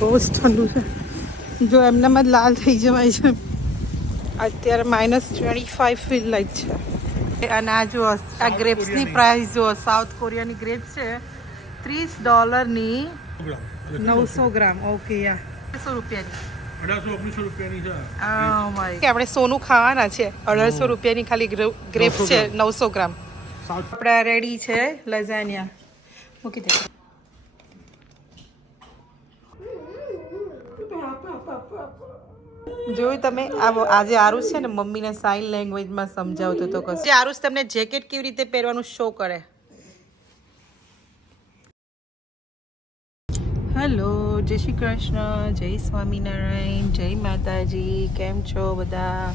બહુ જ ઠંડુ છે. જો એમનામાં જ લાલ થઈ જવાય છે. અત્યારે -25 ફીલ લાઈક છે. અને આ જો આ ગ્રેપ્સની પ્રાઇસ જો સાઉથ કોરિયાની ગ્રેપ્સ છે $30 900 ગ્રામ. ઓકે યા 100 રૂપિયાની 1800 રૂપિયાની છે. આપણે સોનું ખાવાના છે. 1800 રૂપિયાની ખાલી ગ્રેપ્સ છે 900 ગ્રામ. આપણા રેડી છે લઝાનિયા. મૂકી દે. જોયું તમે આજે આરુષ છે ને મમ્મીને સાઇન લેંગ્વેજમાં સમજાવતો તો કશું. આરુષ તમને જેકેટ કેવી રીતે પહેરવાનું શો કરે. હેલો, જય શ્રી કૃષ્ણ, જય સ્વામિનારાયણ, જય માતાજી. કેમ છો બધા?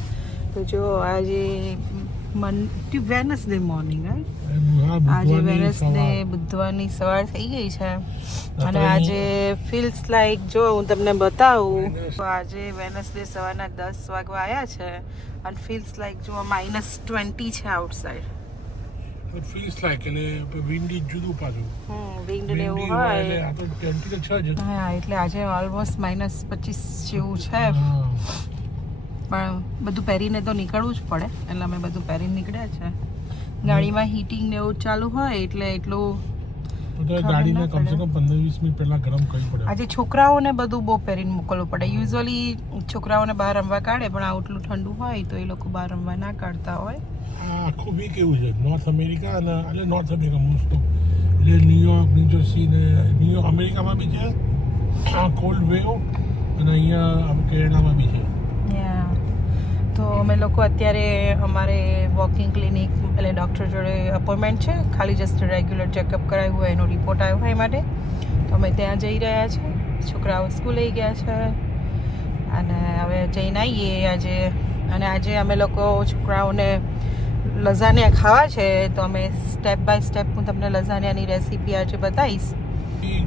તો જો આજે વેનસડે મોર્નિંગ, આજે વેનસડે બુધવારની સવાર થઈ ગઈ છે અને આજે ફીલ્સ લાઈક જો હું તમને બતાવું તો આજે વેનસડે સવારના 10 વાગવા આવ્યા છે અને ફીલ્સ લાઈક જો -20 છે આઉટસાઇડ. It feels like અને વિન્ડી જુદું પાછું. વિન્ડ ને એવું હોય એટલે આ તો 20 તો છે જ. હા, એટલે આજે ઓલમોસ્ટ -25 જેવું છે. પણ બધું પહેરીને તો નીકળવું જ પડે એટલે અમે બધું પહેરીને નીકળ્યા છે. ગાડીમાં હીટિંગ ને એવું ચાલુ હોય એટલે એટલું ગાડીને કમસે કમ 15-20 મિનિટ પહેલા ગરમ કરવી પડે. આજે છોકરાઓને બધું બહુ પહેરીને મોકલવું પડે. યુઝ્યુઅલી છોકરાઓને બહાર રમવા કાઢે પણ આટલું ઠંડુ હોય તો એ લોકો બહાર રમવા ના કાઢતા હોય. આખું વીક એવું છે નોર્થ અમેરિકા અને એટલે નોર્થ અમેરિકા મોસ્ટ ઓફ એટલે ન્યુયોર્ક, ન્યુજર્સી ને ન્યુયોર્ક અમેરિકામાં બી છે કોલ્ડ વેવ અને અહીંયા કેનેડામાં બી છે. તો અમે લોકો અત્યારે અમારે વોકિંગ ક્લિનિક એટલે ડૉક્ટર જોડે અપોઇન્ટમેન્ટ છે. ખાલી જસ્ટ રેગ્યુલર ચેકઅપ કરાવ્યું હોય એનો રિપોર્ટ આવ્યો હોય એ માટે તો અમે ત્યાં જઈ રહ્યા છે. છોકરાઓ સ્કૂલે ગયા છે અને હવે જઈને આવીએ આજે. અને આજે અમે લોકો છોકરાઓને લઝાનિયા ખાવા છે તો અમે સ્ટેપ બાય સ્ટેપ હું તમને લઝાનિયાની રેસીપી આજે બતાવીશ.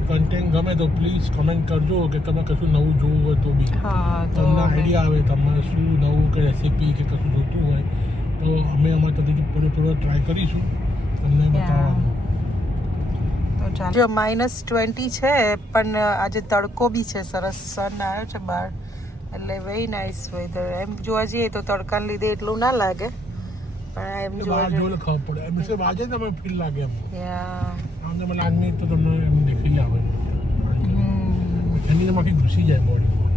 કન્ટેન્ટ ગમે તો પ્લીઝ કમેન્ટ કરજો કે તમે કશું નવું જોવું હોય તો બી. હા, તો તમને આઈડિયા આવે તમારે શું નવું કે રેસીપી કે કશું જોતું હોય તો અમે અમારા તરફથી પૂરેપૂરો ટ્રાય કરીશું તમને બતાવવાનું. તો ચાલો. જો -20 છે પણ આજે તડકો બી છે સરસ. સન આવ્યો છે બહાર એટલે વેરી નાઇસ વેધર. એમ જોવા જઈએ તો તડકાને લીધે એટલું ના લાગે પણ એમ જોવા જોઈને ખબર પડે એમ છે આજે તમે ફીલ લાગે એમ. યા મને આદમી તો તમને એમ દેખી આવે એની માંથી ઘૂસી જાય બોડીમાં.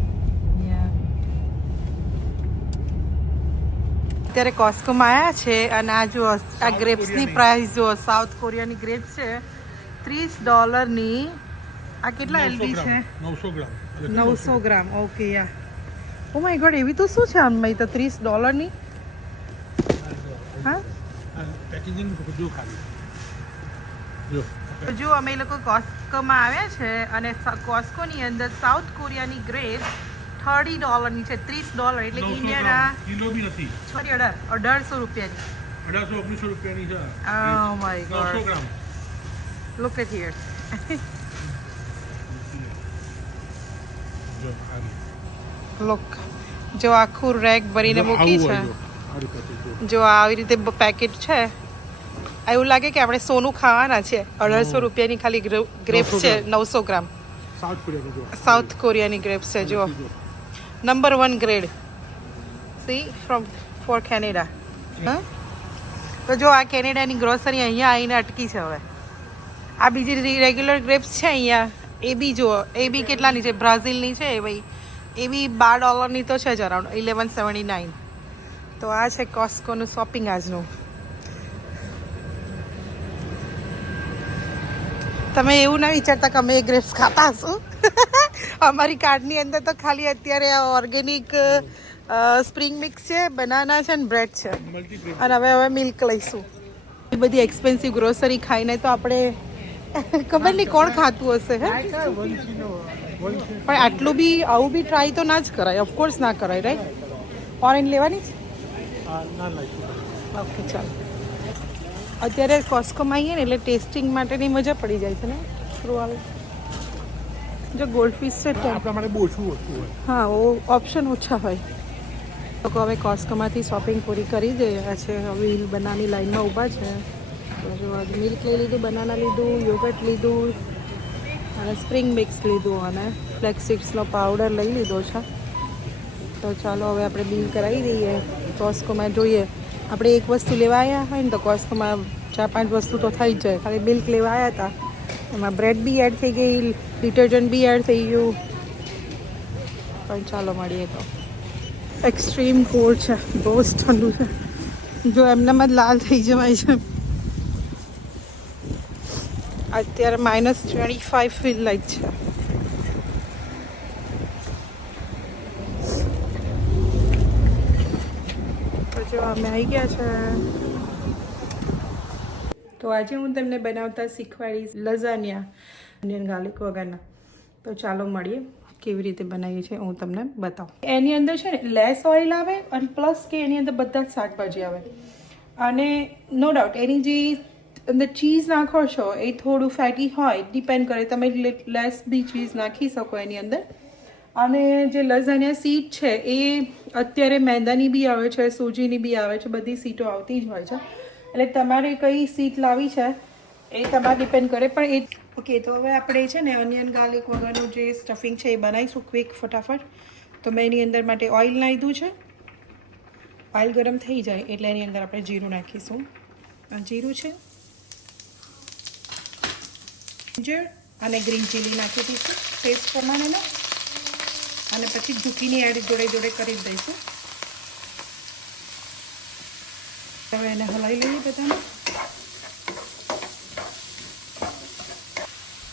અત્યારે કોસ્કોમાં આવ્યા છે અને આ જો આ ગ્રેપ્સની પ્રાઇસ જો સાઉથ કોરિયાની ગ્રેપ્સ છે $30. આ કેટલા એલબી છે? 900 gram. 900 gram. Okay yeah. Oh my god, એવી તો શું છે આમાં તો $30? હા, પેકેજિંગ જો ખાલી જો. જો અમે લોકો કોસ્કોમાં આવ્યા છે અને કોસ્કોની અંદર સાઉથ કોરિયાની ગ્રેપ્સ $30 છે. $30 એટલે ઇન્ડિયાના કિલો બી નથી. સોરી 1800 રૂપિયાની. 1800-1900 રૂપિયાની છે. Oh my god. 900 gram. Look at here. જો ખાલી Look. જો આખું રેક ભરીને મૂકી છે. જો આવી રીતે પેકેટ છે. એવું લાગે કે આપણે સોનું ખાવાના છે. 1800 રૂપિયાની ખાલી ગ્રેપ્સ છે 900 ગ્રામ. સાઉથ કોરિયાની ગ્રેપ્સ છે. જો number 1 grade. C for Canada. તો જો આ કેનેડાની ગ્રોસરી અહીંયા આવીને અટકી છે. હવે આ બીજી રેગ્યુલર ગ્રેપ્સ છે અહીંયા એ બી જુઓ. એ બી કેટલાની છે? બ્રાઝિલની છે એ ભાઈ. એ બી $12 તો છે જ, અરાઉન્ડ $11.79. તો આ છે કોસ્કોનું શોપિંગ આજનું. તમે એવું ના વિચારતા કે અમે એ ગ્રેપ્સ ખાતા હશું. અમારી કાર્ડની અંદર તો ખાલી અત્યારે ઓર્ગેનિક સ્પ્રિંગ મિક્સ છે, બનાના છે અને બ્રેડ છે અને હવે મિલ્ક લઈશું. એ બધી એક્સપેન્સિવ ગ્રોસરી ખાઈને તો આપણે ખબર નહીં કોણ ખાતું હશે. હે પણ આટલું બી આવું બી ટ્રાય તો ના જ કરાય. ઓફકોર્સ ના કરાય, રાઈટ? ઓરેન્જ લેવાની છે? ઓકે ચાલો. અત્યારે કોસ્કોમાં આવીએ ને એટલે ટેસ્ટિંગ માટેની મજા પડી જાય છે ને. થ્રુ આવે જો ગોલ્ડફિશ છે આપણા માટે બહુ ઓછું વસ્તુ હોય. હા, ઓપ્શન ઓછા હોય. લોકો હવે કોસ્કોમાંથી શોપિંગ પૂરી કરી દે છે. હવે બનાની લાઈનમાં ઊભા છે. તો જો આજે મિલ્ક લઈ લીધું, બનાના લીધું, યોગર્ટ લીધું અને સ્પ્રિંગ મિક્સ લીધું અને ફ્લેક્સ સીડ્સનો પાવડર લઈ લીધો છે. તો ચાલો હવે આપણે બિલ કરાવી દઈએ. કોસ્કોમાં જોઈએ, આપણે એક વસ્તુ લેવા આવ્યા હોય ને તો કોસ્કોમાં 4-5 વસ્તુ તો થઈ જ જાય. ખાલી બિલ્ક લેવા આવ્યા હતા, એમાં બ્રેડ બી એડ થઈ ગઈ, ડિટર્જન્ટ બી એડ થઈ ગયું. પણ ચાલો મળીએ. તો એક્સ્ટ્રીમ કોલ્ડ છે, બહુ જ ઠંડુ છે. જો એમનામાં જ લાલ થઈ જવાય છે. અત્યારે -25 ફીલ લાઈક છે. તો જો અમે આવી ગયા છે. તો આજે હું તમને બનાવતા શીખવાડીશ લઝાનિયા ઓનિયન ગાર્લિક વગરના. તો ચાલો મળીએ કેવી રીતે બનાવીએ છીએ, હું તમને બતાવું. એની અંદર છે ને લેસ ઓઇલ આવે અને પ્લસ કે એની અંદર બધા જ શાકભાજી આવે. અને નો ડાઉટ એની જે અંદર ચીઝ નાખો છો એ થોડું ફેટી હોય, ડિપેન્ડ કરે, તમે લેસ બી ચીઝ નાખી શકો એની અંદર. અને જે લઝાનિયા સીટ છે એ અત્યારે મેદાની બી આવે છે, સૂજીની બી આવે છે, બધી સીટો આવતી જ હોય છે. એટલે તમારે કઈ સીટ લાવી છે એ તમારે ડિપેન્ડ કરે. પણ એ ઓકે, તો હવે આપણે છે ને ઓનિયન ગાર્લિક વગરનું જે સ્ટફિંગ છે એ બનાવીશું ક્વિક ફટાફટ. તો મેં એની અંદર માટે ઓઇલ નાખ્યું છે. ઓઇલ ગરમ થઈ જાય એટલે એની અંદર આપણે જીરું નાખીશું. આ જીરું છે, જિંજર અને ગ્રીન ચીલી નાખી દઈશું ટેસ્ટ પ્રમાણેના. અને પછી ઝુકીની એડ જોડે જોડે કરી દઈશું. હવે એને હલાવી લઈએ બધાને.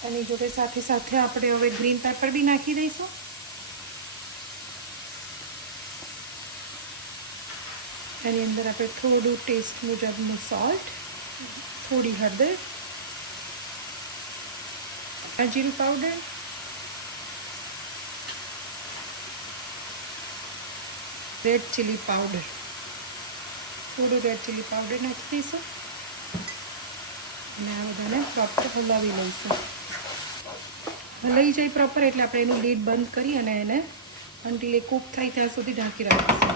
એની જોડે સાથે સાથે આપણે હવે ગ્રીન પેપર બી નાખી દઈશું. એની અંદર આપણે થોડું ટેસ્ટ મુજબનું સોલ્ટ, થોડી હળદર, જીરું પાવડર, રેડ ચીલી પાવડર, થોડું રેડ ચીલી પાવડર નાખી દઈશું. અને આ બધાને પ્રોપર હલાવી લઈશું. હલાઈ જાય પ્રોપર એટલે આપણે એનું લીડ બંધ કરી અને એને અનટિલ એ કૂક થાય ત્યાં સુધી ઢાંકી રાખીશું.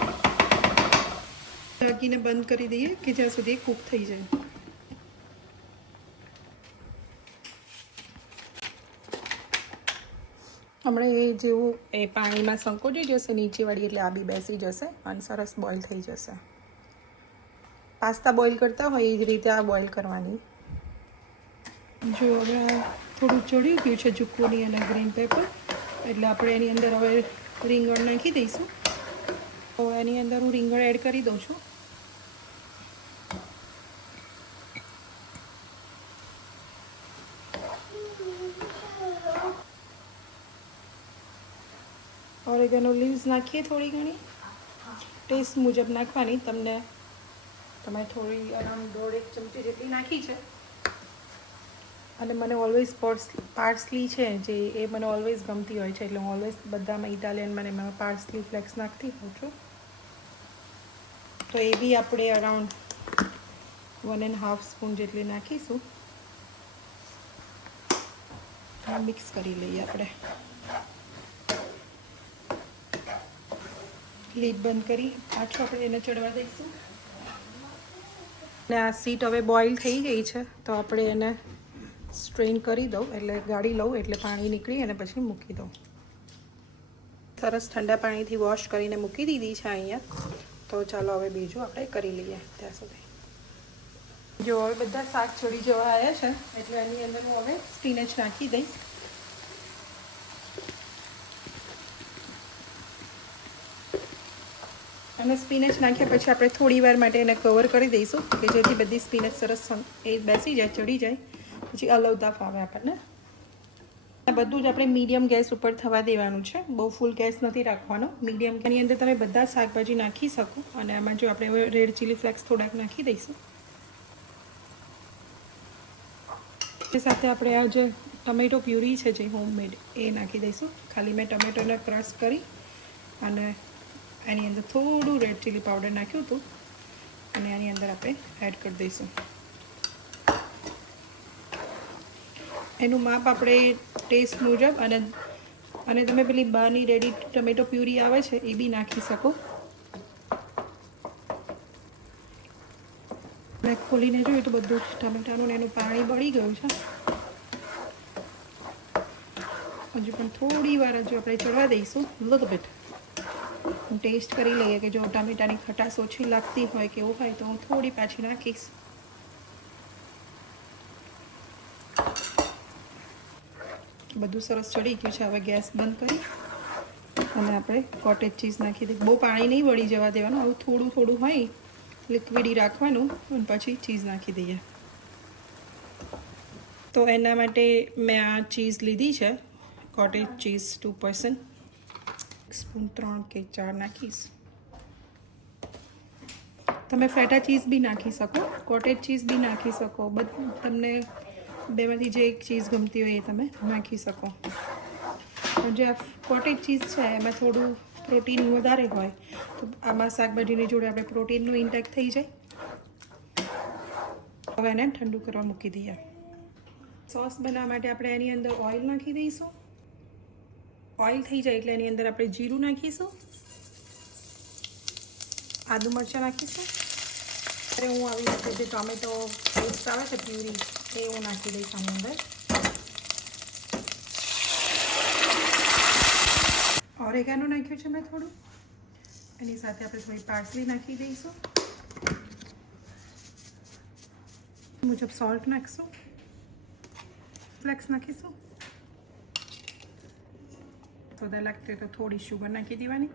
ઢાંકીને બંધ કરી દઈએ કે જ્યાં સુધી કૂક થઈ જાય. હમણાં એ જેવું એ પાણીમાં સંકોચાઈ જશે નીચેવાળી, એટલે આ બી બેસી જશે અને સરસ બોઇલ થઈ જશે. પાસ્તા બોઇલ કરતા હોય એ જ રીતે આ બોઇલ કરવાની. જો હવે થોડું ચડી ગયું છે ઝુક્કુની અને ગ્રીન પેપર, એટલે આપણે એની અંદર હવે રીંગણ નાખી દઈશું. તો એની અંદર હું રીંગણ એડ કરી દઉં છું. ઓરેગાનો લીવ્સ નાખીએ થોડી ઘણી, ટેસ્ટ મુજબ નાખવાની. તમે થોડી અરાઉન્ડ 1.5 ચમચી જેટલી નાખી છે. અને મને ઓલવેઝ પાર્સલી છે જે એ મને ઓલવેઝ ગમતી હોય છે, એટલે હું ઓલવેઝ બધામાં ઇટાલિયનમાં એમાં પાર્સલી ફ્લેક્સ નાખતી હોઉં છું. તો એ બી આપણે અરાઉન્ડ 1.5 સ્પૂન જેટલી નાખીશું. મિક્સ કરી લઈએ આપણે. લીડ બંધ કરી પાછું આપણે એને ચડવા દઈશું. અને આ સીટ હવે બોઇલ થઈ ગઈ છે, તો આપણે એને સ્ટ્રેન કરી દઉં, એટલે ગાળી લઉં એટલે પાણી નીકળી અને પછી મૂકી દઉં. સરસ ઠંડા પાણીથી વોશ કરીને મૂકી દીધી છે અહીંયા. તો ચાલો હવે બીજું આપણે કરી લઈએ ત્યાં સુધી. જો હવે બધા શાક ચડી જવા આવ્યા છે, એટલે એની અંદર હું હવે સ્પિનચ નાખી દઈશ. અને સ્પિનચ નાખ્યા પછી આપણે થોડી વાર માટે એને કવર કરી દઈશું કે જેથી બધી સ્પિનચ સરસ એ બેસી જાય, ચડી જાય, પછી હલાવતા ફાવે આપણને. બધું જ આપણે મીડિયમ ગેસ ઉપર થવા દેવાનું છે, બહુ ફૂલ ગેસ નથી રાખવાનો, મીડિયમ. એની અંદર તમે બધા શાકભાજી નાખી શકો. અને આમાં જો આપણે રેડ ચીલી ફ્લેક્સ થોડાક નાખી દઈશું. એ સાથે આપણે આ જે ટમેટો પ્યુરી છે જે હોમમેડ એ નાખી દઈશું. ખાલી મેં ટમેટોને ક્રશ કરી અને એની અંદર થોડું રેડ ચીલી પાવડર નાખ્યું હતું અને એની અંદર આપણે એડ કરી દઈશું. એનું માપ આપણે ટેસ્ટ મુજબ, અને તમે પેલી બહારની રેડી ટમેટો પ્યુરી આવે છે એ બી નાખી શકો. મેં ખોલીને જોયું તો બધું ટમેટાનું એનું પાણી બળી ગયું છે. હજુ પણ થોડી વાર હજુ આપણે ચડવા દઈશું, little bit. હું ટેસ્ટ કરી લઈએ કે જો ટામેટાની ખટાશ ઓછી લાગતી હોય કે એવું હોય તો હું થોડી પાછી નાખીશ. બધું સરસ ચડી ગયું છે. હવે ગેસ બંધ કરી અને આપણે કોટેજ ચીઝ નાખી દઈએ. બહુ પાણી નહીં વળી જવા દેવાનું, આવું થોડું થોડું હોય લિક્વિડી રાખવાનું અને પછી ચીઝ નાખી દઈએ. તો એના માટે મેં આ ચીઝ લીધી છે, કોટેજ ચીઝ 2%. સ્પૂન 3 કે 4 નાખીશ. તમે ફેટા ચીઝ બી નાખી શકો, કોટેજ ચીઝ બી નાખી શકો, બધું તમને બેમાંથી જે એક ચીઝ ગમતી હોય એ તમે નાખી શકો. જે આ કોટેજ ચીઝ છે એમાં થોડું પ્રોટીન વધારે હોય તો આમાં શાકભાજીની જોડે આપણે પ્રોટીનનું ઇન્ટેક થઈ જાય. હવે એને ઠંડુ કરવા મૂકી દઈએ. સોસ બનાવવા માટે આપણે એની અંદર ઓઇલ નાખી દઈશું. ઓઇલ થઈ જાય એટલે એની અંદર આપણે જીરું નાખીશું, આદુ મરચાં નાખીશું. ત્યારે હું આવી રીતે જે ટોમેટો પેસ્ટ આવે છે પ્યુરી એ હું નાખી દઈશ આની અંદર. ઓરેગાનો નાખ્યું છે મેં થોડું, એની સાથે આપણે થોડી પાર્સલી નાખી દઈશું. મુજબ સોલ્ટ નાખીશું, ફ્લેક્સ નાખીશું. સોદા લાગતી તો થોડી શુગર નાખી દેવાની.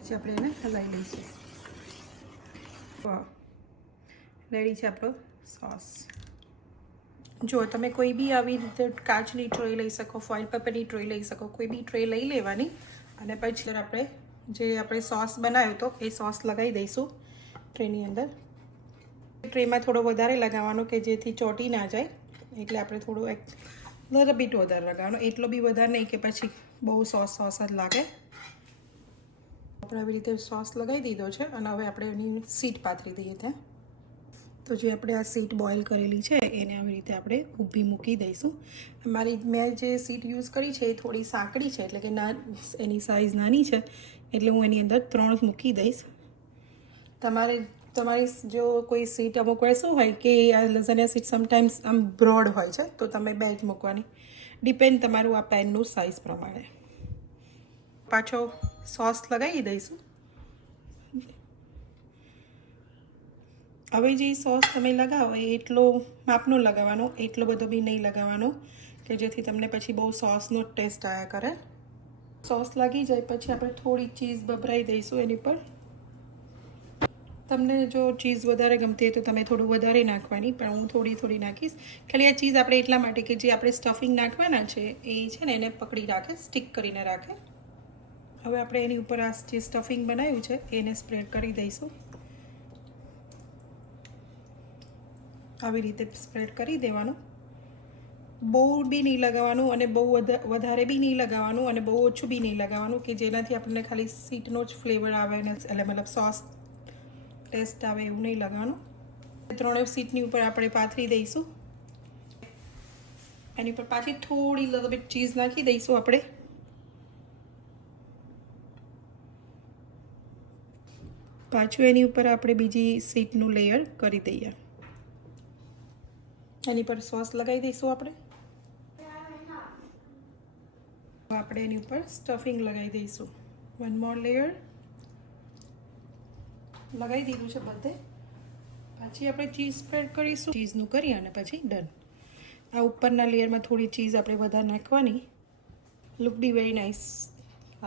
પછી આપણે એને હલાવી લઈશું. રેડી છે આપણો સોસ. જો તમે કોઈ બી આવી રીતે કાચની ટ્રે લઈ શકો, ફોઇલ પેપરની ટ્રે લઈ શકો, કોઈ બી ટ્રે લઈ લેવાની અને પછી આપણે સોસ બનાવ્યો તો એ સોસ લગાવી દઈશું ટ્રેની અંદર. ટ્રેમાં થોડો વધારે લગાવવાનો કે જેથી ચોટી ના જાય, એટલે આપણે થોડું એક little bit વધારે લગાવવાનો, એટલો બી વધારે નહીં કે પછી બહુ સોસ જ લાગે. આપણે આવી રીતે સોસ લગાવી દીધો છે અને હવે આપણે એની સીટ પાથરી દઈએ ત્યાં. તો જે આપણે આ સીટ બોઇલ કરેલી છે એને આવી રીતે આપણે ઊભી મૂકી દઈશું. મેં જે સીટ યુઝ કરી છે એ થોડી સાંકડી છે, એટલે કે એની સાઇઝ નાની છે, એટલે હું એની અંદર 3 મૂકી દઈશ. તમારી જો કોઈ સીટ અમુક વાર શું હોય કે આ લઝાનિયા સીટ સમટાઈમ્સ આમ બ્રોડ હોય છે તો તમે 2 જ મૂકવાની, ડિપેન્ડ તમારું આ પેનનું સાઇઝ પ્રમાણે. પાછો સોસ લગાવી દઈશું. હવે જે સોસ તમે લગાવો એ એટલો માપનો લગાવવાનો, એટલો બધો બી નહીં લગાવવાનો કે જેથી તમને પછી બહુ સોસનો ટેસ્ટ આવ્યા કરે. સોસ લાગી જાય પછી આપણે થોડી ચીઝ ભભરાઈ દઈશું એની પર. તમને જો ચીઝ વધારે ગમતી હોય તો તમે થોડું વધારે નાખવાની, પણ હું થોડી નાખીશ. ખાલી આ ચીઝ આપણે એટલા માટે કે જે આપણે સ્ટફિંગ નાખવાના છે એ છે ને એને પકડી રાખે, સ્ટિક કરીને રાખે. હવે આપણે એની ઉપર આ જે સ્ટફિંગ બનાવ્યું છે એને સ્પ્રેડ કરી દઈશું. આવી રીતે સ્પ્રેડ કરી દેવાનું. બહુ બી નહીં લગાવવાનું અને બહુ વધારે બી નહીં લગાવવાનું અને બહુ ઓછું બી નહીં લગાવવાનું કે જેનાથી આપણને ખાલી સીટનો જ ફ્લેવર આવે ને એટલે મતલબ સોસ ટેસ્ટ આવે એવું નહીં લગાવવાનું. 3 સીટની ઉપર આપણે પાથરી દઈશું. એની પર પાછી થોડી little bit ચીઝ નાખી દઈશું આપણે. પાછું એની ઉપર આપણે બીજી સીટનું લેયર કરી દઈએ. એની પર સોસ લગાવી દઈશું આપણે એની ઉપર સ્ટફિંગ લગાવી દઈશું. 1 more લેયર લગાવી દીધું છે બધે. પછી આપણે ચીઝ સ્પ્રેડ કરીશું, ચીઝનું કરી અને પછી ડન. આ ઉપરના લેયરમાં થોડી ચીઝ આપણે વધારે નાખવાની, લુક બી વેરી નાઇસ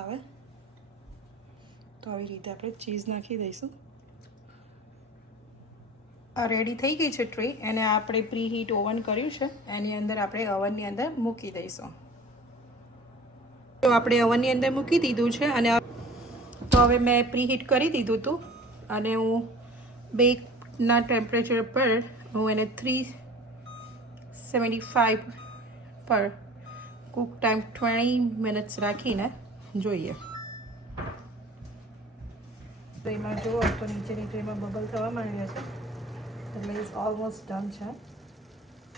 આવે. તો આવી રીતે આપણે ચીઝ નાખી દઈશું. આ રેડી થઈ ગઈ છે ટ્રે, એને આપણે પ્રી હીટ ઓવન કર્યું છે એની અંદર આપણે ઓવનની અંદર મૂકી દઈશું. તો આપણે ઓવનની અંદર મૂકી દીધું છે અને તો હવે મેં પ્રી હીટ કરી દીધું હતું અને હું બેકના ટેમ્પરેચર પર હું એને 375 પર કુક ટાઈમ 20 મિનિટ્સ રાખીને જોઈએ. તો એમાં જુઓ તો નીચેની ટ્રેમાં બબલ થવા માંડ્યા છે, એટલે ઇઝ ઓલમોસ્ટ ડન છે.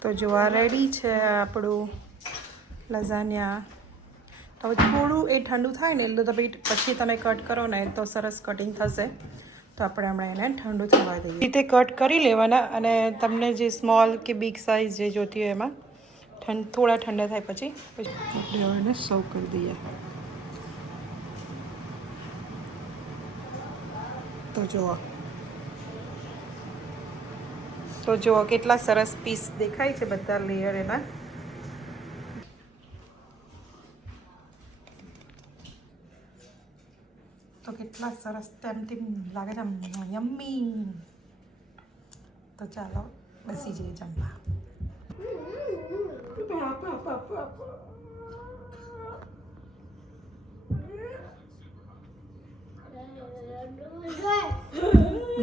તો જો આ રેડી છે આપણું લઝાનિયા. હવે થોડું એ ઠંડુ થાય ને એટલે પછી તમે કટ કરો ને તો સરસ કટિંગ થશે. તો આપણે હમણાં એને ઠંડુ થવા દઈએ. રીતે કટ કરી લેવાના અને તમને જે સ્મોલ કે બિગ સાઇઝ જે જોતી હોય એમાં થોડા ઠંડા થાય પછી આપણે હવે એને સર્વ કરી દઈએ. તો જુઓ કેટલા સરસ પીસ દેખાય છે બધા લેયર એના. તો કેટલા સરસ ટેમ્પટિંગ લાગે છે, યમ્મી. તો ચાલો બેસી જઈએ જમવા.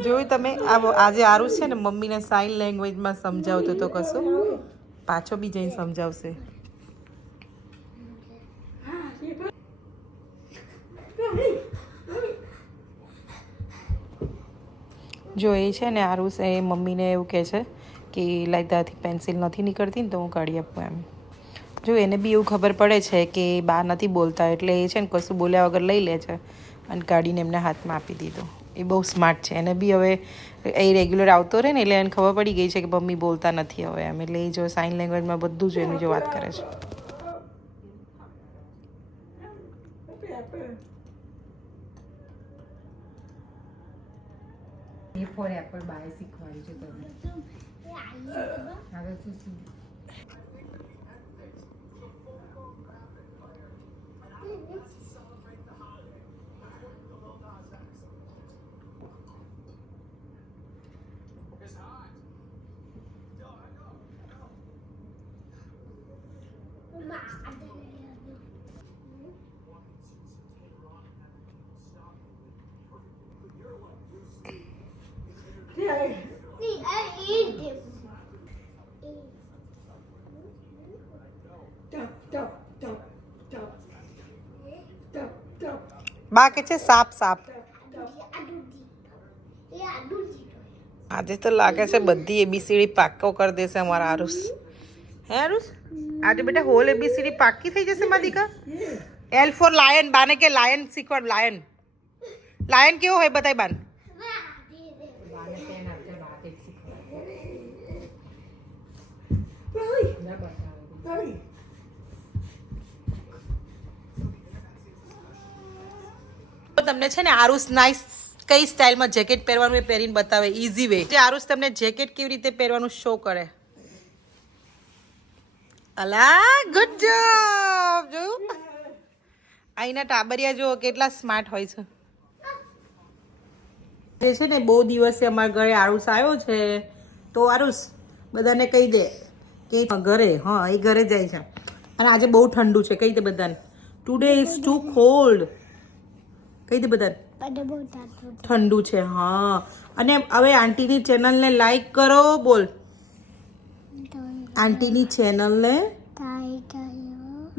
જોયું તમે આજે આરું છે ને મમ્મીને સાઇન લેંગ્વેજમાં સમજાવતો તો કશું પાછો બી જઈને સમજાવશે. જો એ છે ને આરુષ એ મમ્મીને એવું કહે છે કે લાઈક ત્યાંથી પેન્સિલ નથી નીકળતી ને તો હું કાઢી આપું એમ. જો એને બી એવું ખબર પડે છે કે બા નથી બોલતા એટલે એ છે ને કશું બોલ્યા વગર લઈ લે છે અને કાઢીને એમને હાથમાં આપી દીધું. એ બહુ સ્માર્ટ છે. એને બી હવે એ રેગ્યુલર આવતો રહે ને એટલે એને ખબર પડી ગઈ છે કે મમ્મી બોલતા નથી હવે એમ. એટલે એ જો સાઇન લેંગ્વેજમાં બધું જ એની જો વાત કરે છે. એ ફોર એપલ બાય શીખવાડ્યું છે તમે. હવે શું શું બા કે છે સાપ સાપ. આજે તો લાગે છે બધી એબીસીડી પાક્કો કરી દેશે અમારા આરુષ. હે આરુષ આજે બેટા હોલ એબીસીડી પાક્કી થઈ જશે મારી દીકા. L four lion. બાને કે લાયન શીખવાડ. લાયન લાયન કેવો હોય બતાય બાન. બાને પેન આપજે વાત એક શીખવાડે. તમને છે ને આરુષ નાઇસ કઈ સ્ટાઇલમાં જેકેટ પહેરવાનું એ પહેરીને બતાવે ઇઝી વે. આરુષ તમને જેકેટ કેવી રીતે પહેરવાનું શો કરે. અલા ગુડ જોબ. જો અહીંના ટાબરિયા જો કેટલા સ્માર્ટ હોય છે. એ છે ને બહુ દિવસે અમારા ઘરે આરુષ આવ્યો છે તો આરુષ બધાને કહી દે કે ઘરે હા એ ઘરે જાય છે અને આજે બહુ ઠંડુ છે. કહી દે બધાને ટુડે ઇઝ ટુ કોલ્ડ. કહી દે બધાને ઠંડુ છે. હા અને હવે આંટીની ચેનલને લાઈક કરો. બોલ આંટીની ચેનલને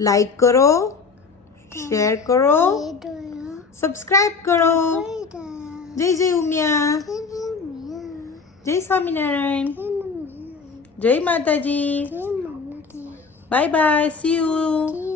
લાઈક કરો, શેર કરો, સબસ્ક્રાઇબ કરો. જય જય ઉમિયા, જય સ્વામિનારાયણ, જય માતાજી. Bye bye, C you.